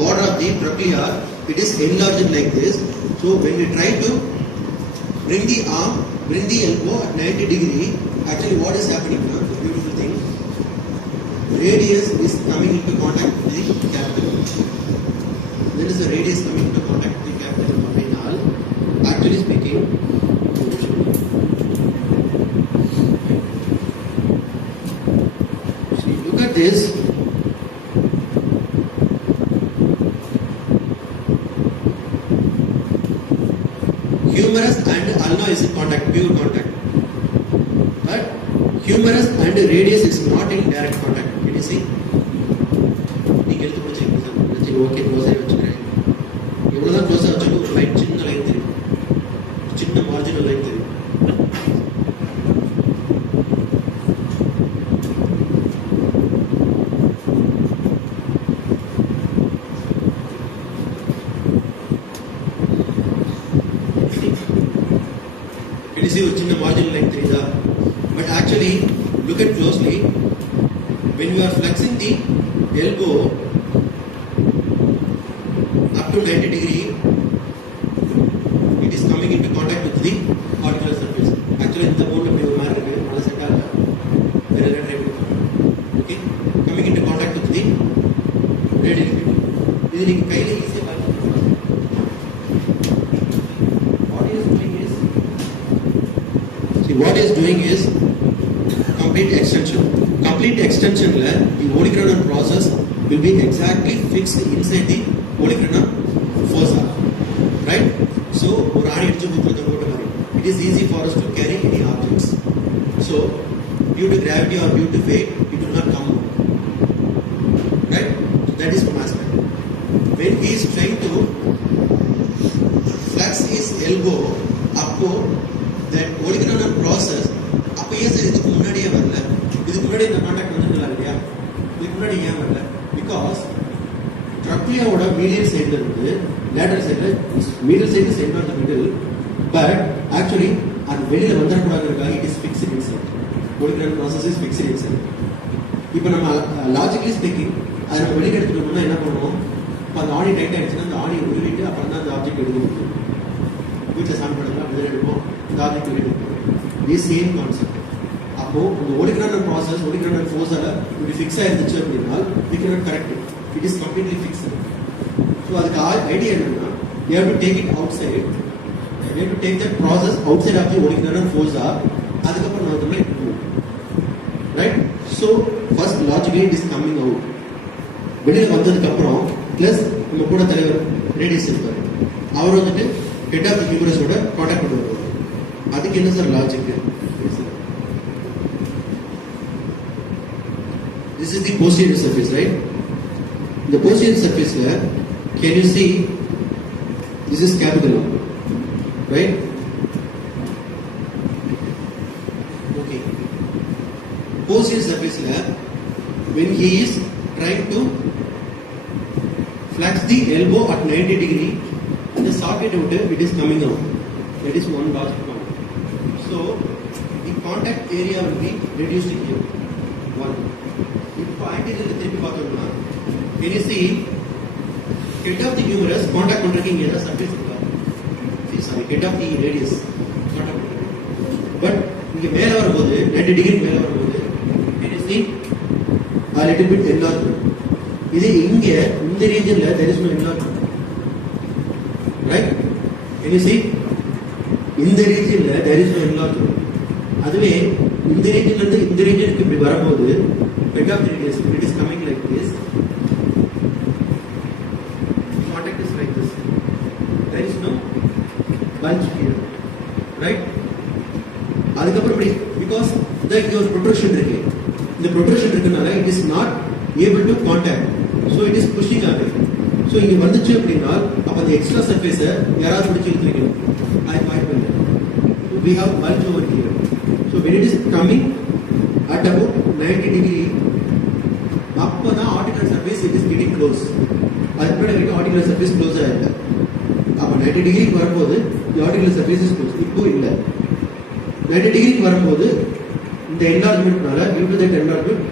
border of the trochlea, it is enlarged like this. So when we try to bring the arm, bring the elbow at 90 degree, actually what is happening now, the beautiful thing, radius is coming into contact with the capital. There is a radius coming into contact with the capital abdominal. Actually speaking, see, look at this. Humerus and ulna is in contact, pure contact. But humerus and radius is not in direct contact. Can you see? நீங்க எடுத்து பிடிச்சிருக்கீங்க சார். சரி, ஓகே, க்ளோஸாக வச்சுக்கிறேன். எவ்வளோதான் க்ளோஸாக வச்சாலும் ஒரு லைன், சின்ன லைன் தெரியும், சின்ன மார்ஜினல் லைன் தெரியும். Can you see ஒரு சின்ன மார்ஜினல் லைன் தெரியுதா? But actually, look at closely. When you are flexing the elbow up to 90 degree, it is coming into contact with the auricular surface. Actually, இந்த போர்டு இப்படி ஒரு மாதிரி இருக்கு, மழை செட் ஆகல, வேற ஏதாவது ட்ரை பண்ணி okay, coming into contact with the radial. இது நீங்க கையில ஈஸியா பார்க்கலாம். What he is doing is complete extension. Complete extension la the olecranon process will be exactly fixed inside the olecranon fossa, right? So ஒரு ஆணி எடுத்து போட்டு போட்ட மாதிரி it is easy for us to carry any objects. So due to gravity or due to weight, it will not come out, right? So that is one aspect. When he is trying to flex his elbow upward, that olecranon process அப்பயே சார் இதுக்கு முன்னாடியே வரல. இதுக்கு முன்னாடி இந்த கான்டாக்ட் வந்துருக்கலாம் இல்லையா? இதுக்கு முன்னாடி ஏன் வரல? பிகாஸ் ட்ரக்லியாவோட மீடியல் சைடில் இருந்து லேட்டரல் சைடில், medial side cent of the middle, but actually அது வெளியில் வந்துடக்கூடாதுக்காக it is fixed inside. olecranon process is fixed inside. இப்போ நம்ம லாஜிக்கலி ஸ்பீக்கிங் அதை நம்ம வெளியில் எடுத்துட்டோம்னா என்ன பண்ணுவோம்? இப்போ அந்த ஆணி டைட் ஆகிடுச்சுன்னா அந்த ஆணியை உருவிட்டு அப்புறம் தான் அந்த ஆப்ஜெக்ட் எடுக்கணும். வீட்டில் சாமி படலாம் அப்படி தான் எடுப்போம், இந்த ஆப்ஜெக்ட் உருவிட்டு இதே சேம் கான்செப்ட். அப்போ இந்த olecranon process, olecranon fossa இப்படி ஃபிக்ஸ் ஆயிருந்துச்சு அப்படின்னா we cannot correct it. It is completely fixed. So அதுக்கு ஐடியா என்னன்னா, you have to take it outside. You have to take that process outside of the olecranon fossa. அதுக்கப்புறம் நான் வந்து right. So first logically it is coming out. வெளியில் வந்ததுக்கு அப்புறம் பிளஸ் நம்ம கூட தலைவர் ரேடியஸ் இருப்பார், அவர் வந்துட்டு ஹெட் ஆஃப் தி ஹியூமரஸோட கான்டாக்ட் பண்ணுவார். அதுக்கு என்ன sir logic? This is the posterior surface, right? The posterior surface la, can you see this is capitulum, right? Okay. Posterior surface la, when he is trying to flex the elbow at 90 degree, the socket out it is coming out. That is one logic point. So the contact area will be reduced here. One. இப்போ ஆன்டீரியர் திருப்பி பார்த்தோம்னா can you see head of the humerus contact பண்றீங்க, ஏதாவது சர்ஃபேஸ் இருக்கா? Sorry, head of the radius contact பண்றீங்க. பட் இங்க மேல வரும்போது 90 டிகிரி மேல வரும்போது can you see a little bit enlargement. இது இங்க இந்த ரீஜன்ல there is no enlargement, right? Can you see இந்த ரீஜன்ல there is no enlargement. அதுவே இந்த ரீஜன்ல இருந்து இந்த ரீஜனுக்கு இப்படி வரும்போது head of the radius, it is coming like this, contact is like this, there is no bulge here, right? அதுக்கப்புறம் இப்படி because இங்க ஒரு protrusion இருக்கு, இந்த protrusion இருக்கனால it is not able to contact, so it is pushing away. So இங்க வந்துச்சு அப்படின்னா அப்ப அந்த எக்ஸ்ட்ரா சர்ஃபேஸை யாராவது பிடிச்சி இழுத்துக்கணும். I might be there. We have bulge over here. So when it is coming at about 90 degree, அப்பதான் articular surface it is getting close. அதுக்கு முன்னாடி articular surface close ஆயிருக்கு. அப்ப 90 டிகிரிக்கு வரும்போது the articular surface is close. இப்போ இல்ல. 90 டிகிரிக்கு வரும்போது இந்த enlargementனால due to that enlargement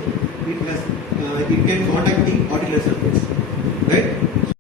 it can contact the articular surface.